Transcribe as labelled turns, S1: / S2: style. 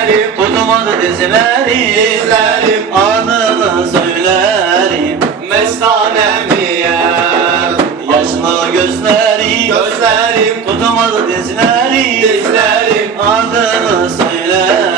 S1: Dizlerim
S2: Tutmadı dizlerim
S1: Dizlerim
S2: Adını söylerim.
S1: Mestanemiye
S2: Yaşlı gözlerim
S1: Gözlerim.
S2: Tutmadı dizlerim
S1: Dizlerim
S2: Adını söylerim.